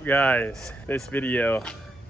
up, guys? This video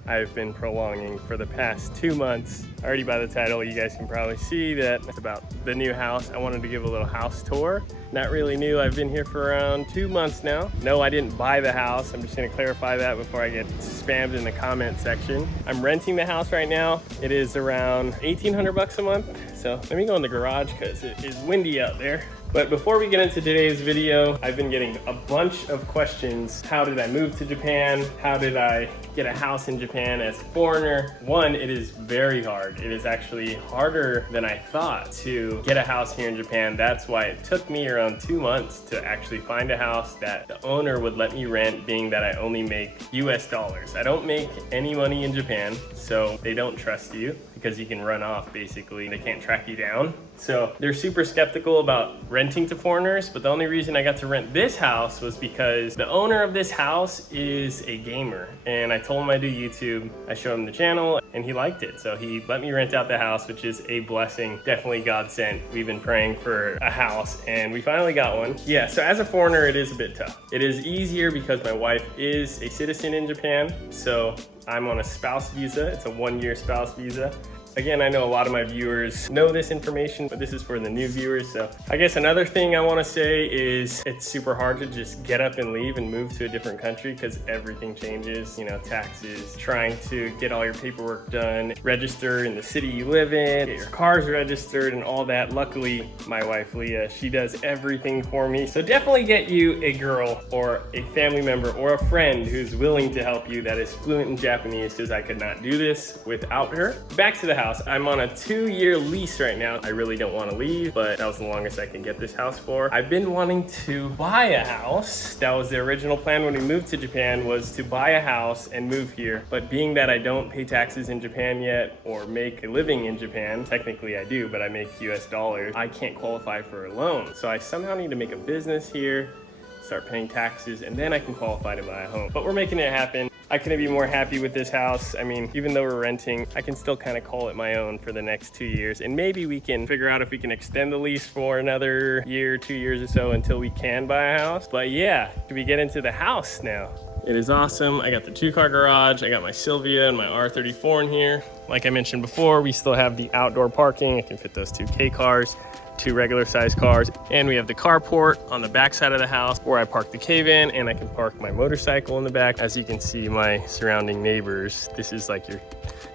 I've been prolonging for the past 2 months. Already by the title, you guys can probably see that it's about the new house. I wanted to give a little house tour. Not really new, I've been here for around 2 months now. No, I didn't buy the house. I'm just gonna clarify that before I get spammed in the comment section. I'm renting the house right now. It is around 1,800 bucks a month. So let me go in the garage because it is windy out there. But before we get into today's video, I've been getting a bunch of questions. How did I move to Japan? How did I get a house in Japan as a foreigner? One, it is very hard. It is actually harder than I thought to get a house here in Japan. That's why it took me around 2 months to actually find a house that the owner would let me rent, being that I only make US dollars. I don't make any money in Japan, so they don't trust you because you can run off basically. They can't track you down. So they're super skeptical about renting to foreigners, but the only reason I got to rent this house was because the owner of this house is a gamer. And I told him I do YouTube. I showed him the channel and he liked it. So he let me rent out the house, which is a blessing. Definitely God sent. We've been praying for a house and we finally got one. Yeah, so as a foreigner, it is a bit tough. It is easier because my wife is a citizen in Japan. So I'm on a spouse visa. It's a 1-year spouse visa. Again, I know a lot of my viewers know this information, but this is for the new viewers. So I guess another thing I want to say is it's super hard to just get up and leave and move to a different country because everything changes, you know, taxes, trying to get all your paperwork done, register in the city you live in, get your cars registered and all that. Luckily, my wife, Leah, she does everything for me. So definitely get you a girl or a family member or a friend who's willing to help you that is fluent in Japanese, because I could not do this without her. Back to the house. I'm on a 2-year lease right now. I really don't want to leave, but that was the longest I can get this house for. I've been wanting to buy a house. That was the original plan when we moved to Japan, was to buy a house and move here. But being that I don't pay taxes in Japan yet or make a living in Japan, technically I do, but I make US dollars, I can't qualify for a loan. So I somehow need to make a business here, start paying taxes, and then I can qualify to buy a home. But we're making it happen. I couldn't be more happy with this house. I mean, even though we're renting, I can still kind of call it my own for the next 2 years. And maybe we can figure out if we can extend the lease for another year, 2 years or so until we can buy a house. But yeah, do we get into the house now? It is awesome. I got the 2-car garage. I got my Sylvia and my R34 in here. Like I mentioned before, we still have the outdoor parking. I can fit those 2 K cars, 2 regular sized cars, and we have the carport on the back side of the house where I park the K-van, and I can park my motorcycle in the back. As you can see, my surrounding neighbors, this is like your,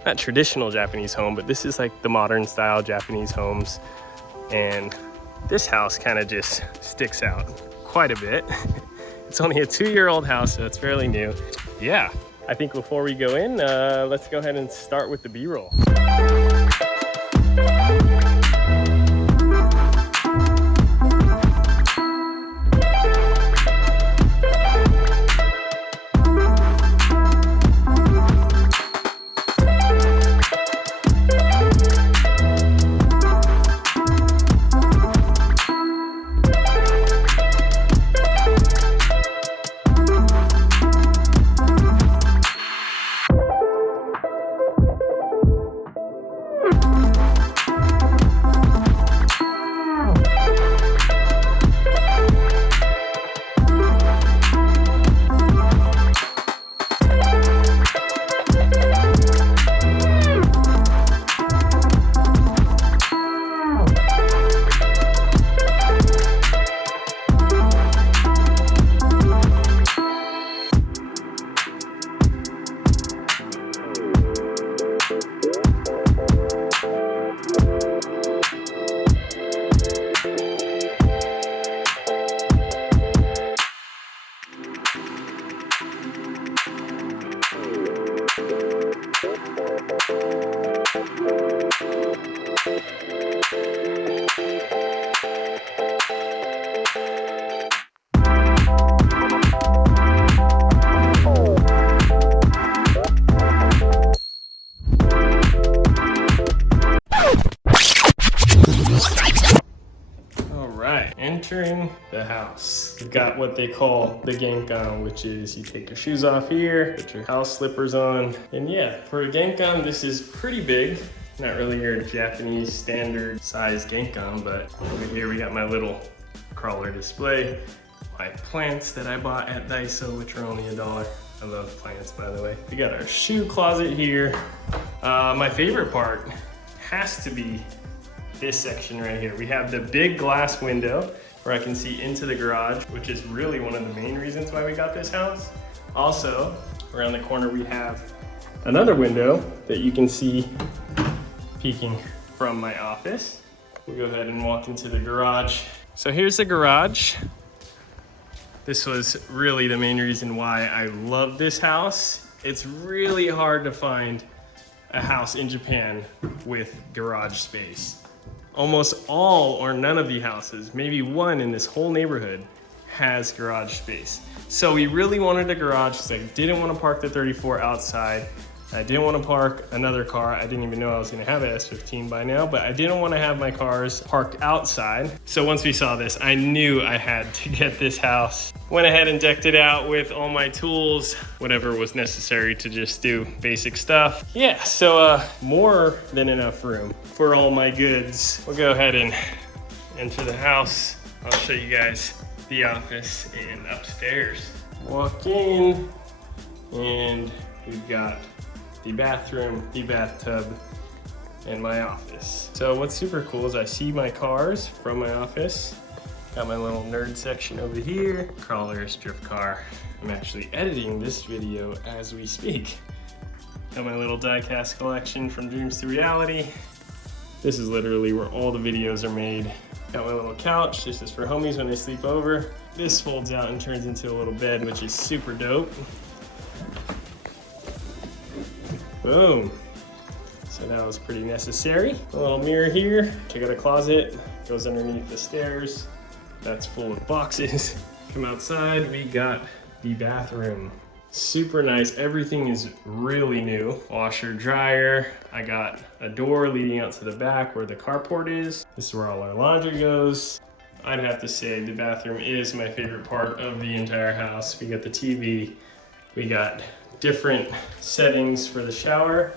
not traditional Japanese home, but this is like the modern style Japanese homes. And this house kind of just sticks out quite a bit. It's only a 2-year-old house, so it's fairly new. Yeah, I think before we go in, let's go ahead and start with the B-roll. Entering the house. We've got what they call the genkan, which is you take your shoes off here, put your house slippers on. And yeah, for a genkan, this is pretty big. Not really your Japanese standard size genkan, but over here we got my little crawler display, my plants that I bought at Daiso, which are only $1. I I love plants, by the way. We got our shoe closet here. My favorite part has to be this section right here. We have the big glass window where I can see into the garage, which is really one of the main reasons why we got this house. Also, around the corner we have another window that you can see peeking from my office. We'll go ahead and walk into the garage. So here's the garage. This was really the main reason why I love this house. It's really hard to find a house in Japan with garage space. Almost all or none of the houses, maybe one in this whole neighborhood, has garage space. So we really wanted a garage because I didn't want to park the 34 outside. I didn't want to park another car. I didn't even know I was going to have an S15 by now, but I didn't want to have my cars parked outside. So once we saw this, I knew I had to get this house. Went ahead and decked it out with all my tools, whatever was necessary to just do basic stuff. Yeah, so more than enough room for all my goods. We'll go ahead and enter the house. I'll show you guys the office and upstairs. Walk in and we've got the bathroom, the bathtub, and my office. So what's super cool is I see my cars from my office. Got my little nerd section over here. Crawlers, drift car. I'm actually editing this video as we speak. Got my little diecast collection from Dreams to Reality. This is literally where all the videos are made. Got my little couch. This is for homies when they sleep over. This folds out and turns into a little bed, which is super dope. Boom. So that was pretty necessary. A little mirror here. Check out a closet. Goes underneath the stairs. That's full of boxes. Come outside, we got the bathroom. Super nice. Everything is really new. Washer, dryer. I got a door leading out to the back where the carport is. This is where all our laundry goes. I'd have to say the bathroom is my favorite part of the entire house. We got the TV. We got different settings for the shower.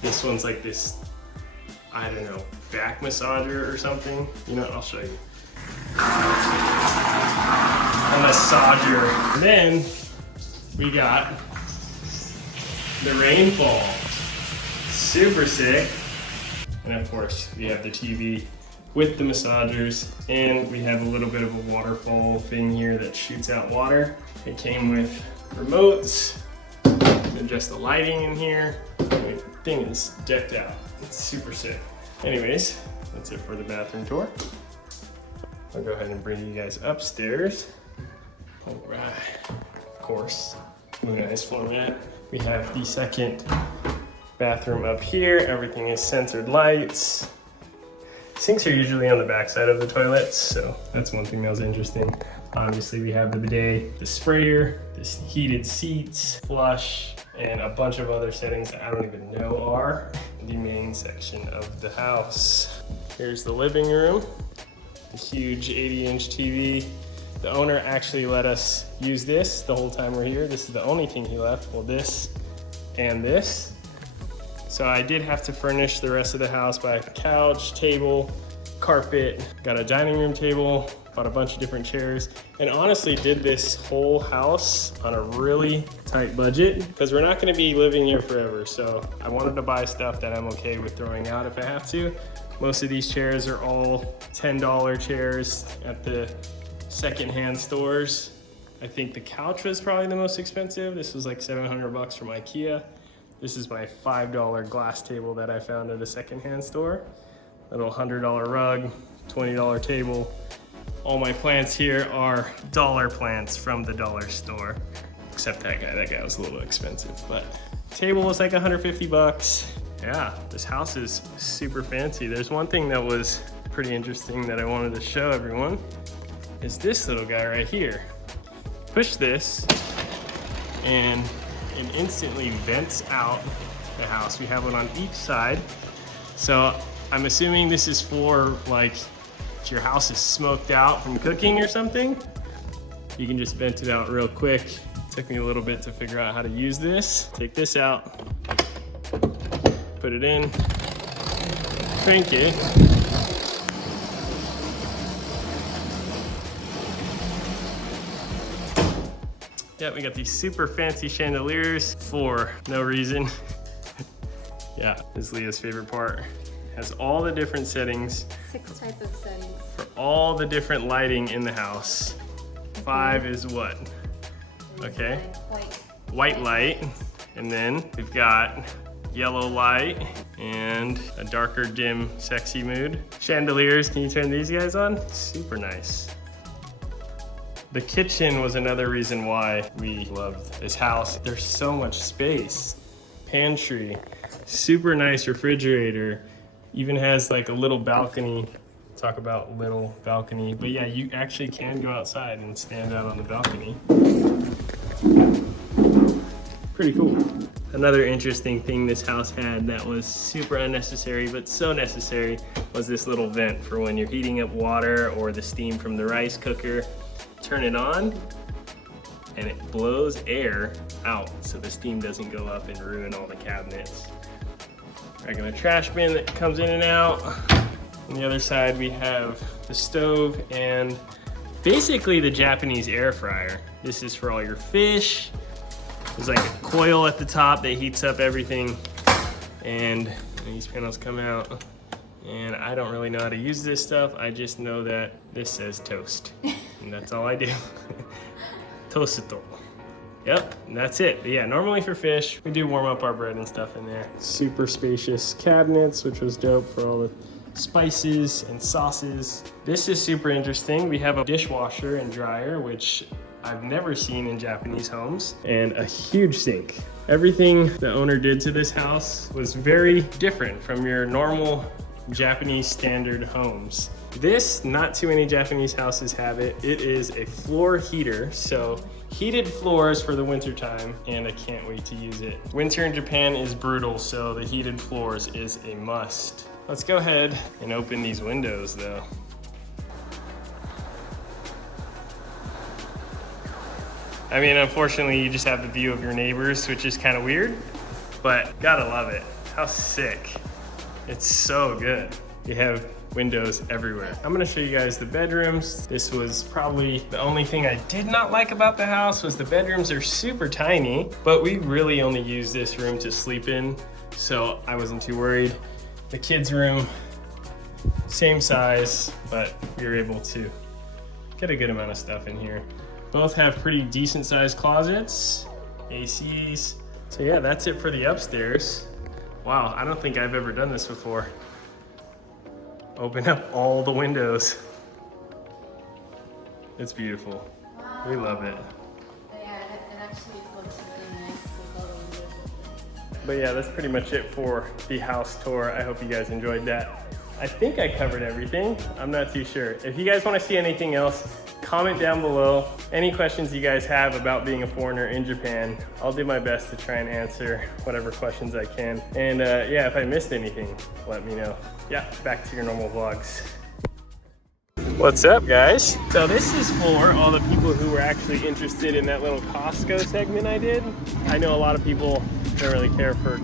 This one's like this, I don't know, back massager or something. You know, I'll show you. A massager. And then we got the rainfall. Super sick. And of course, we have the TV with the massagers, and we have a little bit of a waterfall thing here that shoots out water. It came with remotes. Adjust the lighting in here. I mean, the thing is decked out. It's super sick. Anyways, that's it for the bathroom tour. I'll go ahead and bring you guys upstairs. All right, of course, nice format. We have the second bathroom up here. Everything is sensored lights. Sinks are usually on the back side of the toilets, so that's one thing that was interesting. Obviously, we have the bidet, the sprayer, this heated seats, flush, and a bunch of other settings that I don't even know are the main section of the house. Here's the living room, the huge 80-inch TV. The owner actually let us use this the whole time we're here. This is the only thing he left, well, this and this. So I did have to furnish the rest of the house by a couch, table, carpet, got a dining room table, bought a bunch of different chairs, and honestly did this whole house on a really tight budget because we're not gonna be living here forever. So I wanted to buy stuff that I'm okay with throwing out if I have to. Most of these chairs are all $10 chairs at the secondhand stores. I think the couch was probably the most expensive. This was like $700 from IKEA. This is my $5 glass table that I found at a secondhand store. Little $100 rug, $20 table. All my plants here are dollar plants from the dollar store, except that guy was a little expensive, but table was like 150 bucks. Yeah, this house is super fancy. There's one thing that was pretty interesting that I wanted to show everyone is this little guy right here. Push this and it instantly vents out the house. We have one on each side. So I'm assuming this is for like if your house is smoked out from cooking or something. You can just vent it out real quick. It took me a little bit to figure out how to use this. Take this out, put it in, crank it. Yeah, we got these super fancy chandeliers for no reason. Yeah, this is Leah's favorite part. Has all the different settings. 6 types of settings. For all the different lighting in the house. 5 is what? Okay. White light. And then we've got yellow light and a darker, dim, sexy mood. Chandeliers, can you turn these guys on? Super nice. The kitchen was another reason why we loved this house. There's so much space. Pantry, super nice refrigerator. Even has like a little balcony. Talk about little balcony. But yeah, you actually can go outside and stand out on the balcony. Pretty cool. Another interesting thing this house had that was super unnecessary but so necessary was this little vent for when you're heating up water or the steam from the rice cooker. Turn it on and it blows air out so the steam doesn't go up and ruin all the cabinets. Regular trash bin that comes in and out. On the other side we have the stove and basically the Japanese air fryer. This is for all your fish. There's like a coil at the top that heats up everything, and these panels come out. And I don't really know how to use this stuff. I just know that this says toast, and that's all I do. Toastito. Yep, and that's it. But yeah, normally for fish, we do warm up our bread and stuff in there. Super spacious cabinets, which was dope for all the spices and sauces. This is super interesting. We have a dishwasher and dryer, which I've never seen in Japanese homes, and a huge sink. Everything the owner did to this house was very different from your normal Japanese standard homes. This, not too many Japanese houses have it. It is a floor heater, so heated floors for the winter time, and I can't wait to use it. Winter in Japan is brutal, so the heated floors is a must. Let's go ahead and open these windows though. I mean, unfortunately, you just have the view of your neighbors, which is kind of weird, but gotta love it. How sick. It's so good. You have windows everywhere. I'm gonna show you guys the bedrooms. This was probably the only thing I did not like about the house was the bedrooms are super tiny, but we really only use this room to sleep in, so I wasn't too worried. The kids' room, same size, but we were able to get a good amount of stuff in here. Both have pretty decent sized closets, ACs. So yeah, that's it for the upstairs. Wow, I don't think I've ever done this before. Open up all the windows. It's beautiful. Wow. We love it. Yeah, it actually looks really nice with all the windows open. But yeah, that's pretty much it for the house tour. I hope you guys enjoyed that. I think I covered everything. I'm not too sure. If you guys want to see anything else, comment down below. Any questions you guys have about being a foreigner in Japan, I'll do my best to try and answer whatever questions I can. And yeah, if I missed anything, let me know. Yeah, back to your normal vlogs. What's up, guys? So this is for all the people who were actually interested in that little Costco segment I did. I know a lot of people don't really care for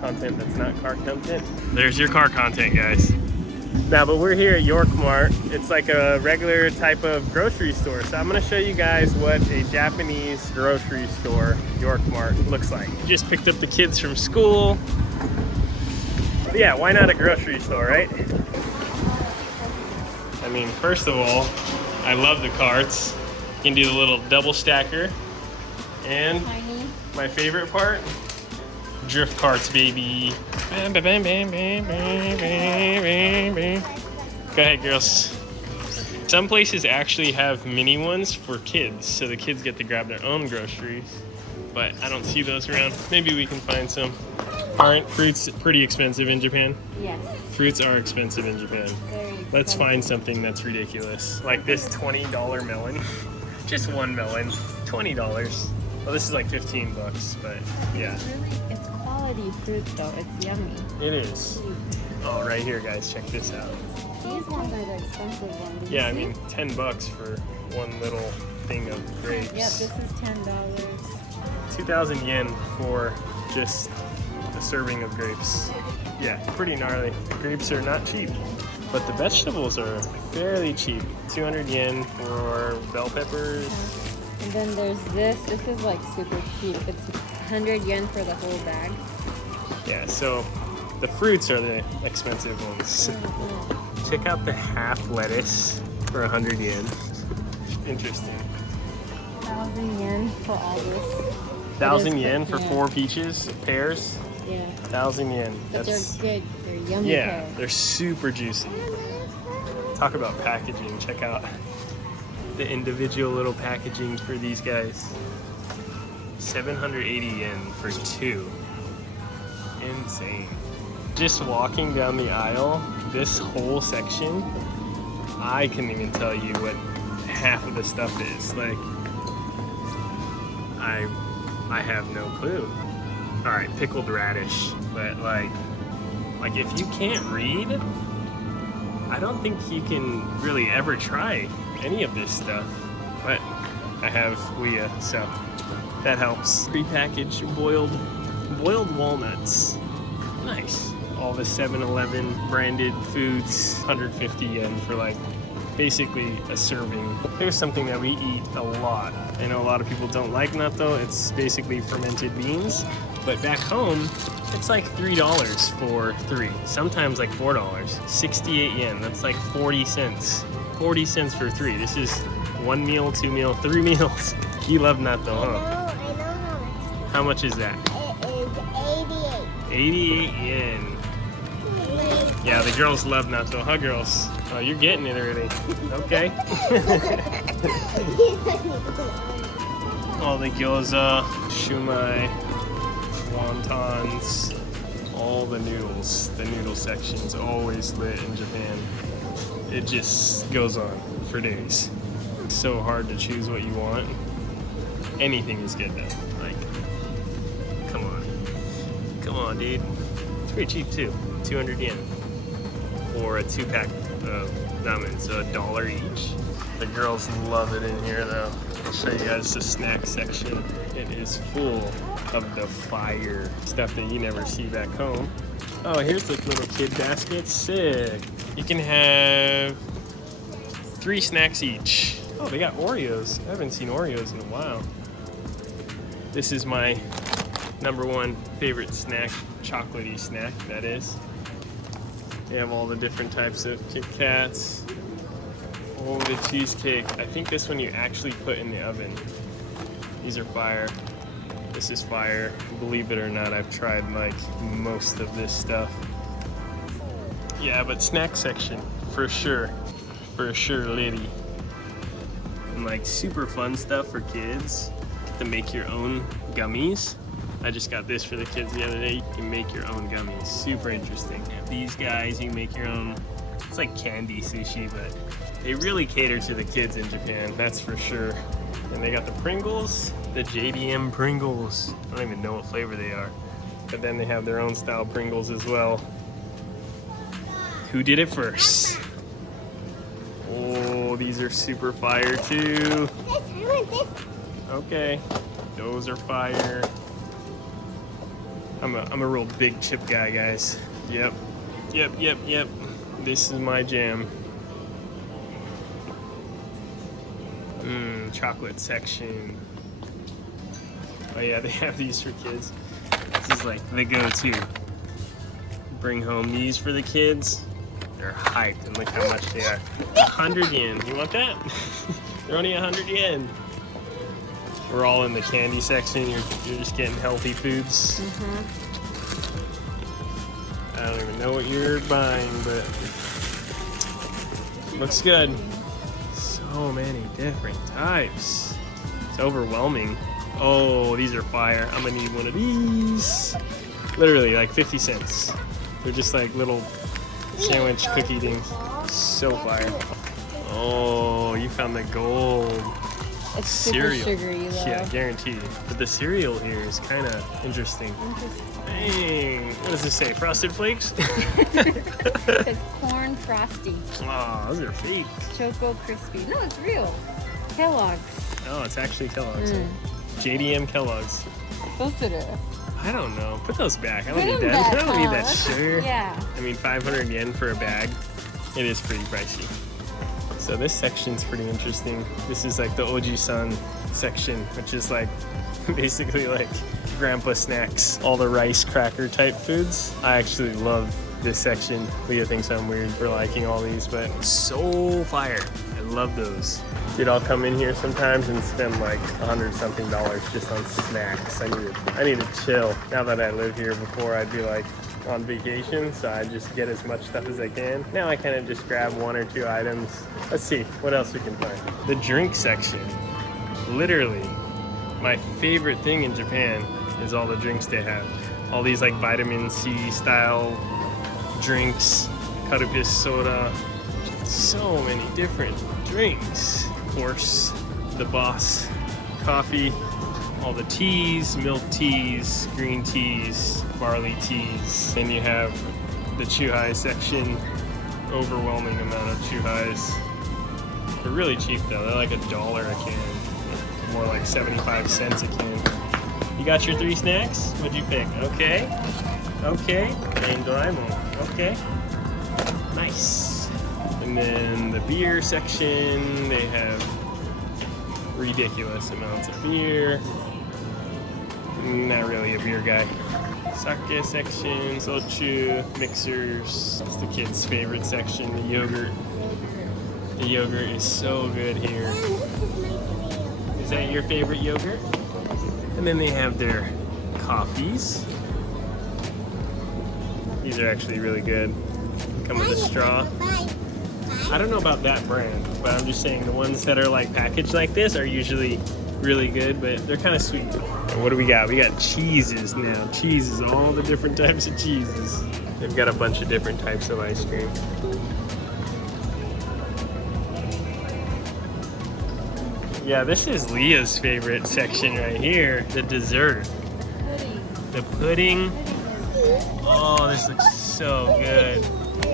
content that's not car content. There's your car content, guys. Now, but we're here at York Mart. It's like a regular type of grocery store. So I'm gonna show you guys what a Japanese grocery store, York Mart, looks like. Just picked up the kids from school. But yeah, why not a grocery store, right? I mean, first of all, I love the carts. You can do the little double stacker. And my favorite part, drift carts, baby. Bam, bam, bam, bam, bam, bam, bam, bam. Go ahead, girls. Some places actually have mini ones for kids, so the kids get to grab their own groceries. But I don't see those around. Maybe we can find some. Aren't fruits pretty expensive in Japan? Yes. Fruits are expensive in Japan. Very expensive. Let's find something that's ridiculous. Like this $20 melon. Just one melon, $20. Well, this is like 15 bucks, but yeah. It's quality fruit though, it's yummy. It is. Oh, right here, guys, check this out. These ones are the expensive ones. Yeah, I mean, 10 bucks for one little thing of grapes. Yeah, this is $10. 2,000 yen for just a serving of grapes. Yeah, pretty gnarly. The grapes are not cheap, but the vegetables are fairly cheap. 200 yen for bell peppers And then there's this. This is like super cheap. It's 100 yen for the whole bag. Yeah, so the fruits are the expensive ones. Check out the half lettuce for 100 yen. Interesting. 1,000 yen for all this. 1,000 yen for yeah. 4 peaches, pears. Yeah. 1,000 yen. But they're good. They're yummy. Yeah, pears. they're super juicy. Talk about packaging. Check out the individual little packaging for these guys. 780 yen for 2. Insane. Just walking down the aisle, this whole section, I couldn't even tell you what half of the stuff is. Like, I have no clue. All right, pickled radish, but like if you can't read, I don't think you can really ever try any of this stuff. But I have Ouya, so that helps. Prepackaged boiled walnuts. Nice. All the 7-Eleven branded foods, 150 yen for like basically a serving. Here's something that we eat a lot. I know a lot of people don't like natto. It's basically fermented beans. But back home, it's like $3 for 3. Sometimes like $4. 68 yen. That's like 40 cents. 40 cents for 3. This is 1 meal, 2 meal, 3 meals. You love natto, huh? I know How much is that? it is 88 yen. Yeah, the girls love natto, huh, girls? Oh, you're getting it already. Okay. All the gyoza, shumai, wontons, all the noodles. The noodle section's always lit in Japan. It just goes on for days. It's so hard to choose what you want. Anything is good though. Like, come on. Come on, dude. It's pretty cheap too. 200 yen. For a 2-pack of ramen, so $1 each. The girls love it in here though. I'll show you guys the snack section. It is full of the fire stuff that you never see back home. Oh, here's the little kid basket. Sick. You can have 3 snacks each. Oh, they got Oreos. I haven't seen Oreos in a while. This is my #1 favorite snack, chocolatey snack, that is. They have all the different types of Kit Kats. Oh, the cheesecake. I think this one you actually put in the oven. These are fire. This is fire. Believe it or not, I've tried like most of this stuff. Yeah, but snack section, for sure. For sure, lady. And like super fun stuff for kids. Get to make your own gummies. I just got this for the kids the other day. You can make your own gummies. Super interesting. These guys, you can make your own. It's like candy sushi, but they really cater to the kids in Japan, that's for sure. And they got the Pringles, the JDM Pringles. I don't even know what flavor they are. But then they have their own style Pringles as well. Who did it first? Oh, these are super fire too. I want this. Okay, those are fire. I'm a real big chip guy, guys. Yep. This is my jam. Chocolate section. Oh yeah, they have these for kids. This is like the go-to. Bring home these for the kids. They're hyped, and look how much they are. 100 yen. You want that? They're only 100 yen. We're all in the candy section. You're just getting healthy foods. I don't even know what you're buying, but looks good. So many different types. It's overwhelming. Oh, these are fire. I'm gonna need one of these. Literally like 50 cents. They're just like little sandwich cookie things. So fire. Oh, you found the gold. It's super Cereal. sugary though. Yeah, guaranteed. But the cereal here is kind of interesting. Dang. What does this say? Frosted Flakes? It says corn frosty. Oh, those are fake. Choco crispy. No, it's real. Kellogg's. Oh, it's actually Kellogg's. JDM Kellogg's. I don't know. Put those back. I don't need that. I don't need that sugar. Yeah. I mean, 500 yen for a bag. It is pretty pricey. So this section's pretty interesting. This is like the Oji-san section, which is like basically like grandpa snacks, all the rice cracker type foods. I actually love this section. Leah thinks I'm weird for liking all these, but so fire. I love those. Dude, I'll come in here sometimes and spend like $100-something just on snacks. I need to chill. Now that I live here, before I'd be like on vacation, so I just get as much stuff as I can. Now I kind of just grab 1 or 2 items. Let's see what else we can find. The drink section. Literally, my favorite thing in Japan is all the drinks they have. All these like vitamin C style drinks, karupis soda, so many different drinks. Of course, the boss coffee, all the teas, milk teas, green teas, barley teas. Then you have the chuhai section, overwhelming amount of chuhais. They're really cheap though, they're like $1 a can, more like 75 cents a can. You got your 3 snacks? What'd you pick? Okay, okay, and Doraemon, okay, nice. And then the beer section, they have ridiculous amounts of beer. Not really a beer guy. Sake section, sochu, mixers. It's the kids' favorite section, the yogurt. The yogurt is so good here. Is that your favorite yogurt? And then they have their coffees. These are actually really good. Come with a straw. I don't know about that brand, but I'm just saying the ones that are like packaged like this are usually really good, but they're kind of sweet. And what do we got? We got cheeses now. Cheeses, all the different types of cheeses. They've got a bunch of different types of ice cream. Yeah, this is Leah's favorite section right here, the dessert. The pudding. Oh, this looks so good.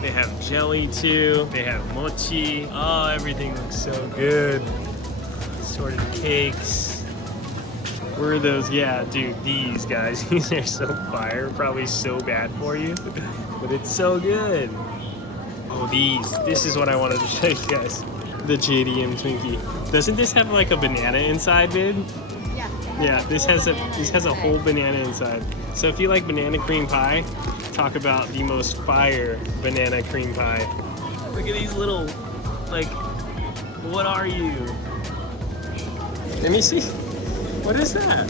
They have jelly too. They have mochi. Oh, everything looks so good. Assorted cakes. Where are those? Yeah, dude, these guys. These are so fire. Probably so bad for you, but it's so good. Oh, these. This is what I wanted to show you guys. The JDM Twinkie. Doesn't this have like a banana inside, babe? Yeah, this has a whole banana inside. So if you like banana cream pie, talk about the most fire banana cream pie. Look at these little, like, what are you? Let me see. What is that?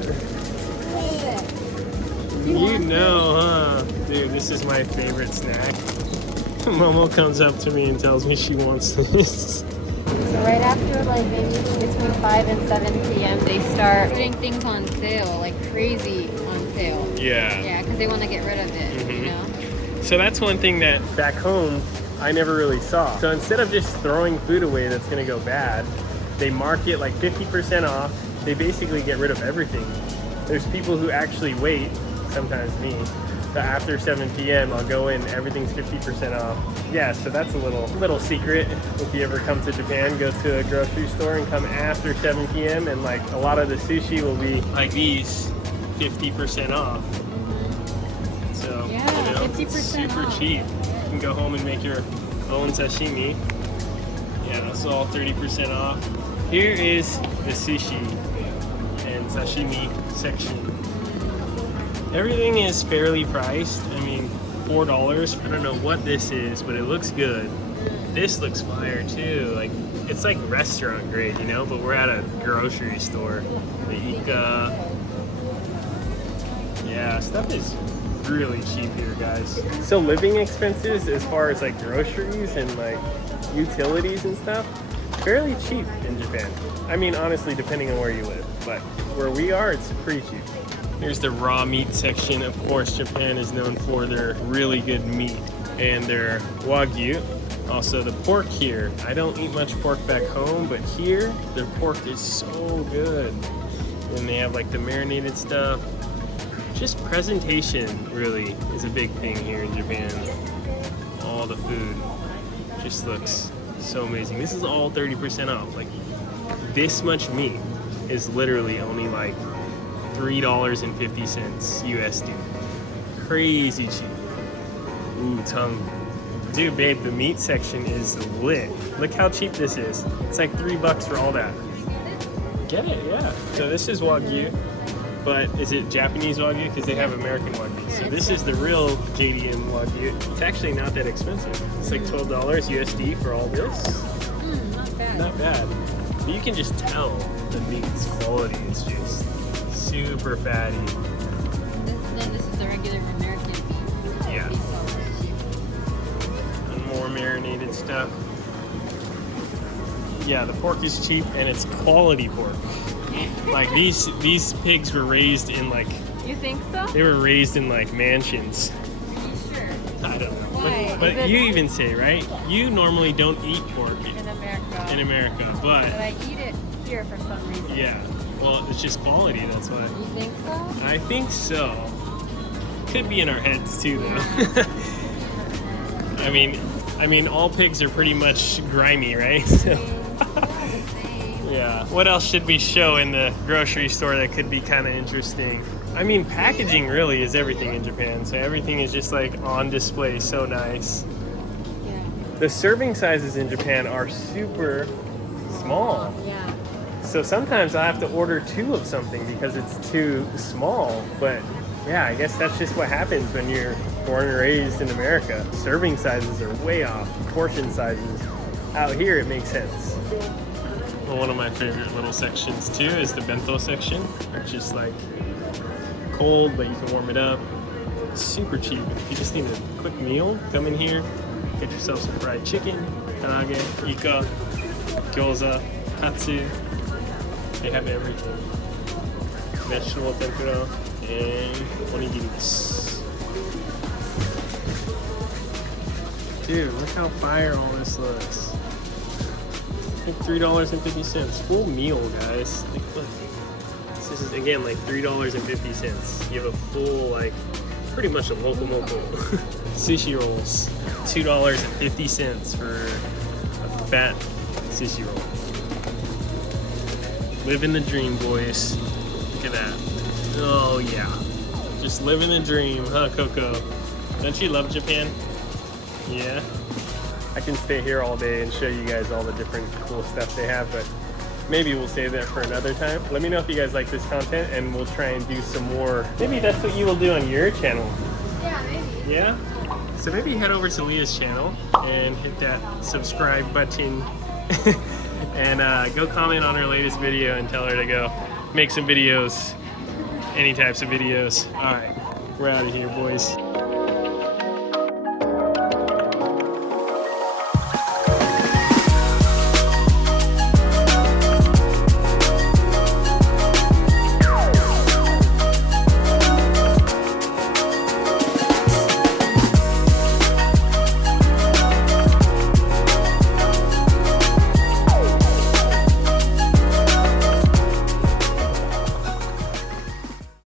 You know, huh? Dude, this is my favorite snack. Momo comes up to me and tells me she wants this. So right after like maybe between 5 and 7 p.m. they start putting things on sale, like crazy on sale. Yeah. Yeah, because they want to get rid of it, you know? So that's one thing that back home I never really saw. So instead of just throwing food away that's gonna go bad, they mark it like 50% off. They basically get rid of everything. There's people who actually wait, sometimes me, but after 7 p.m. I'll go in, everything's 50% off. Yeah, so that's a little secret. If you ever come to Japan, go to a grocery store and come after 7 p.m. and like a lot of the sushi will be like these, 50% off. So, yeah, you know, 50% super off. cheap. You can go home and make your own sashimi. Yeah, that's all 30% off. Here is the sushi and sashimi section. Everything is fairly priced. I mean, $4. I don't know what this is, but it looks good. This looks fire too. Like, it's like restaurant grade, you know, but we're at a grocery store. The Ika. Yeah, stuff is really cheap here, guys. So living expenses as far as like groceries and like utilities and stuff, fairly cheap in Japan. I mean, honestly, depending on where you live, but where we are, it's pretty cheap. Here's the raw meat section. Of course, Japan is known for their really good meat and their Wagyu. Also the pork here. I don't eat much pork back home, but here, their pork is so good. And they have like the marinated stuff. Just presentation really is a big thing here in Japan. All the food just looks so amazing. This is all 30% off. Like, this much meat is literally only like $3.50 USD. Crazy cheap. Ooh, tongue. Dude, babe, the meat section is lit. Look how cheap this is. It's like $3 for all that. Get it, yeah. So this is Wagyu, but is it Japanese Wagyu? Because they have American Wagyu. So this is the real JDM Wagyu. It's actually not that expensive. It's like $12 USD for all this. Not bad. Not bad. But you can just tell the meat's quality. It's just super fatty. Then this is the regular American beef. Yeah. Beef sauce. And more marinated stuff. Yeah, the pork is cheap and it's quality pork. Like these pigs were raised in like, You think so? they were raised in like mansions. Are you sure? I don't know. Why? But Is it- you even say, right? You normally don't eat pork In America. in America, But but I eat it here for some reason. yeah. Well, it's just quality, that's why. You think so? I think so. Could be in our heads too, though. I mean, all pigs are pretty much grimy, right? So, yeah. What else should we show in the grocery store that could be kind of interesting? I mean, packaging really is everything in Japan. So everything is just like on display, so nice. Yeah. The serving sizes in Japan are super small. Yeah. So sometimes I have to order 2 of something because it's too small. But yeah, I guess that's just what happens when you're born and raised in America. Serving sizes are way off. Portion sizes. Out here, it makes sense. Well, one of my favorite little sections too is the bento section. It's just like cold, but you can warm it up. It's super cheap. If you just need a quick meal, come in here, get yourself some fried chicken, karage, ika, gyoza, katsu. They have everything. Vegetable tempura and onigiris. Dude, look how fire all this looks. I think $3.50. Full meal, guys. Like, look. This is again like $3.50. You have a full, like, pretty much a moko. Sushi rolls. $2.50 for a fat sushi roll. Living the dream, boys. Look at that. Oh yeah. Just living the dream, huh, Coco? Don't you love Japan? Yeah. I can stay here all day and show you guys all the different cool stuff they have, but maybe we'll save that for another time. Let me know if you guys like this content and we'll try and do some more. Maybe that's what you will do on your channel. Yeah, maybe. Yeah? So maybe head over to Leah's channel and hit that subscribe button and go comment on her latest video and tell her to go make some videos, any types of videos. All right, we're out of here, boys.